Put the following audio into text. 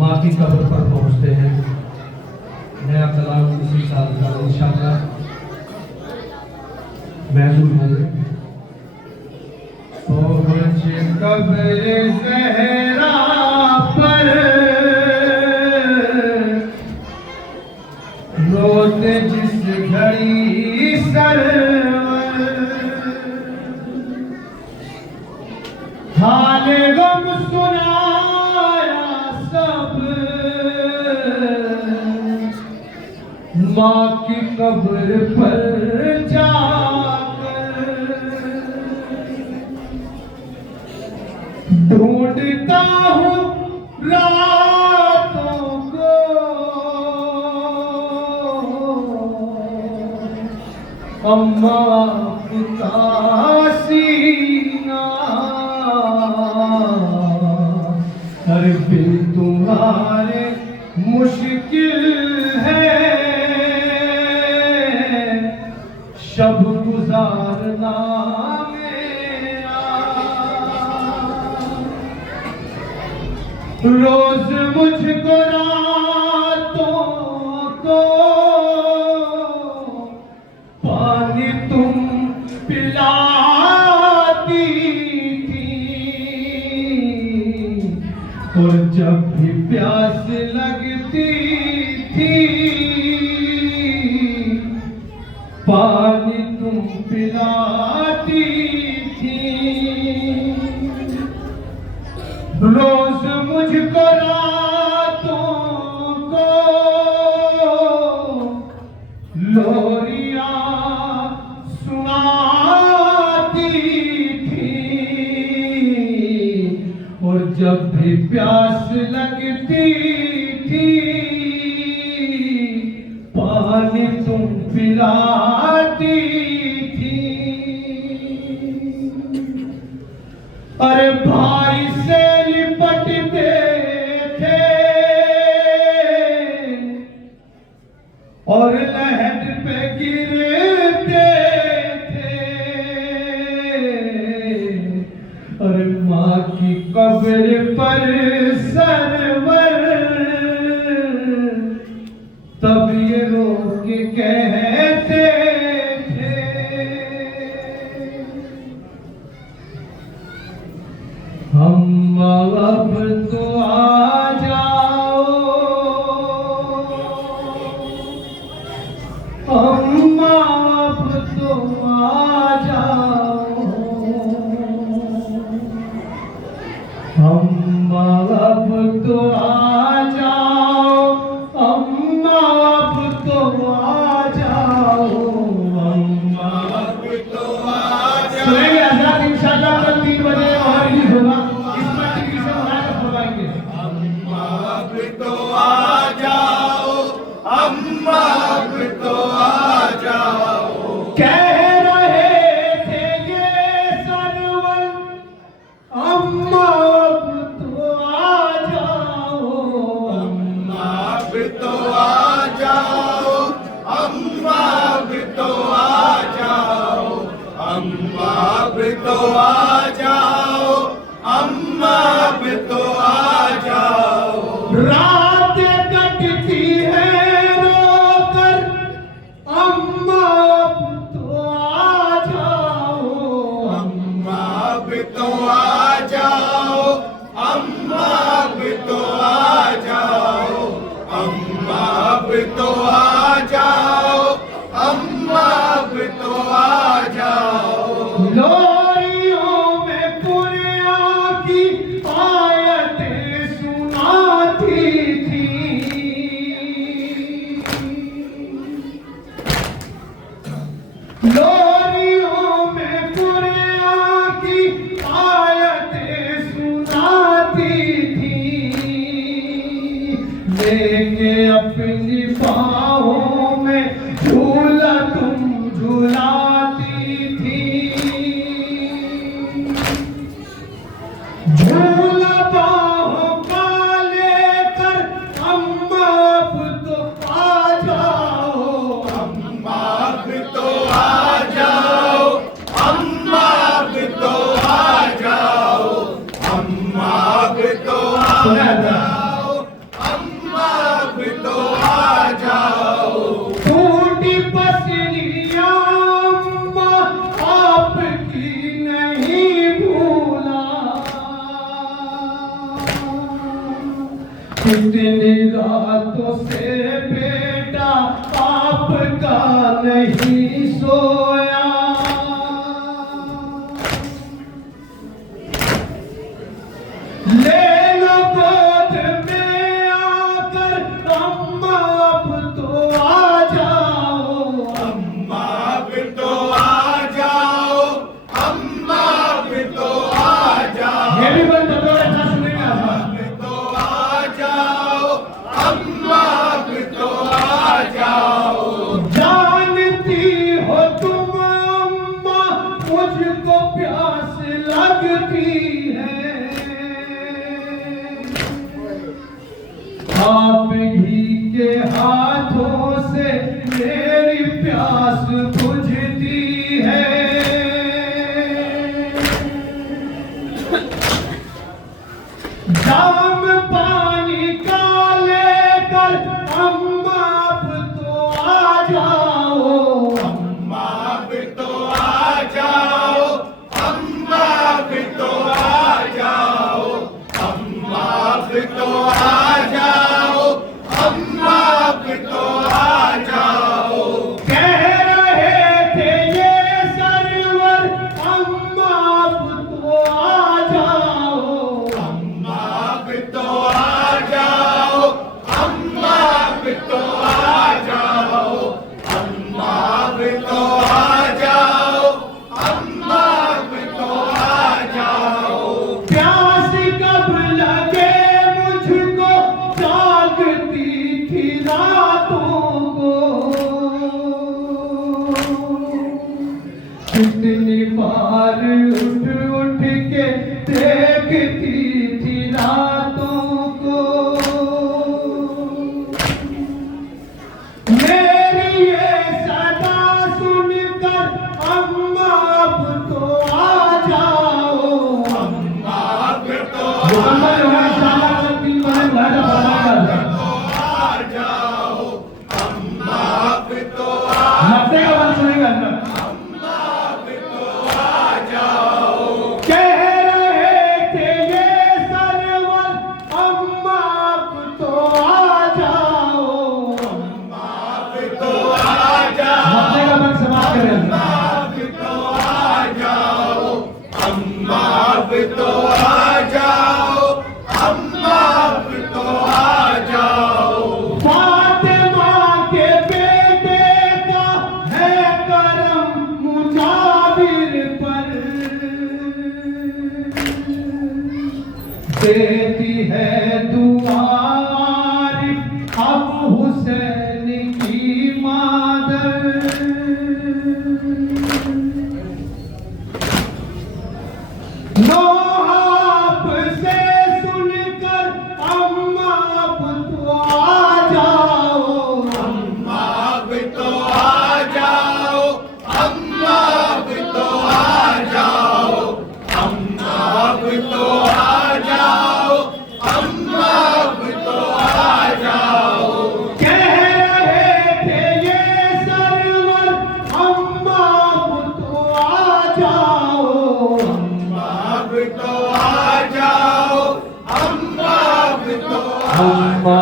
माँ की कब्र पर पहुँचते हैं। नया कलाम इसी साल का इंशाअल्लाह महसूस होंगे। पहुँच कब्र ज़हरा पर रोते जिस घड़ी सरवर हाल गम सुनाया सब माँ की कब्र पर जाकर ढूंढता हूँ रातों को अम्मा पिता सीना हर बिन तुम्हारे मुश्किल है शब गुजारना मेरा। रोज मुझको रातों को पानी तुम पिलाती थी और जब भी प्यास लगती थी पानी तुम पिलाती थी। रोज मुझको रातों को लोरियां सुनाती थी और जब भी प्यास लगती थी पानी तुम पिलाती थी। अरे भाई से लिपटते थे और लहद पे गिरते थे। अरे माँ की कब्र पर सरवर तब ये रोक कहते थे हम अब तो आ जाओ अम्मा अब तो आ जाओ अम्मा अब तो आ जाओ अम्मा अब तो आ जाओ अम्मा अब तो आ जाओ। सुनेंगे हज़रात इंशाअल्लाह कल 3 बजे और रिलीज होगा। इस पर टीवी से मुलाकात फरमाएंगे। अम्मा अब तो आ जाओ अम्मा अब तो आ जाओ। कह रहे थे का नहीं सोया, ले लो गोद में आकर अम्मा अब तो आ जाओ, अम्मा फिर तो आ जाओ, अम्मा फिर तो आ जाओ। ये भी बंद तो अच्छा सुनेगा। फिर तो आ जाओ, अम्मा फिर तो आ जाओ। जानती हो तुम अम्मा मुझको प्यास लगती है, आप ही के हाथों से मेरी प्यास बुझती है। जाम पानी का लेकर अम्मा अब तो आ जाओ, अम्मा फिर तो आ जाओ, अम्मा फिर तो आ जाओ, अम्मा फिर तो आ जाओ, अम्मा फिर तो आ जाओ। कह रहे थे ये सरवर अम्मा अब तो आ जाओ, अम्मा फिर तो आ जाओ, अम्मा फिर तो आ जाओ, अम्मा फिर तो आ जाओ, अम्मा फिर तो आ जाओ। प्यास कब लगे मुझको जागती थी रातों को, कितनी बार उठ उठ के देखती थी रातों को। मेरी ये सदा सुनकर अम्मा अब तो आ जाओ, अम्मा फिर तो मुकम्मल है इंशाअल्लाह। 3 महीने आ जाओ, अम्मा फिर तो आ हफ्ते का बात सुनेगा ना। फिर तो आ जाओ। कह रहे थे ये सरवर अम्मा अब तो आ जाओ, फिर तो आ जाओ, हफ्ते का बात समाप्त करें। फिर तो आ जाओ, अम्मा फिर तो आ जाओ, अम्मा फिर तो आ जाओ। फातिमा के बेटे का है करम मुजाविर पर, देती है दुआ आरिफ अब हुसैन की मादर। नो आपसे सुनकर अम्मा अब तो आ जाओ, अम्मा फिर तो आ जाओ, अम्मा फिर तो आ जाओ, अम्मा फिर तो आ जाओ, अम्मा फिर तो आ जाओ। कह रहे थे ये सरवर अम्मा अब तो आ जाओ, अम्मा फिर तो आ जाओ, अम्मा फिर तो आ अम्मा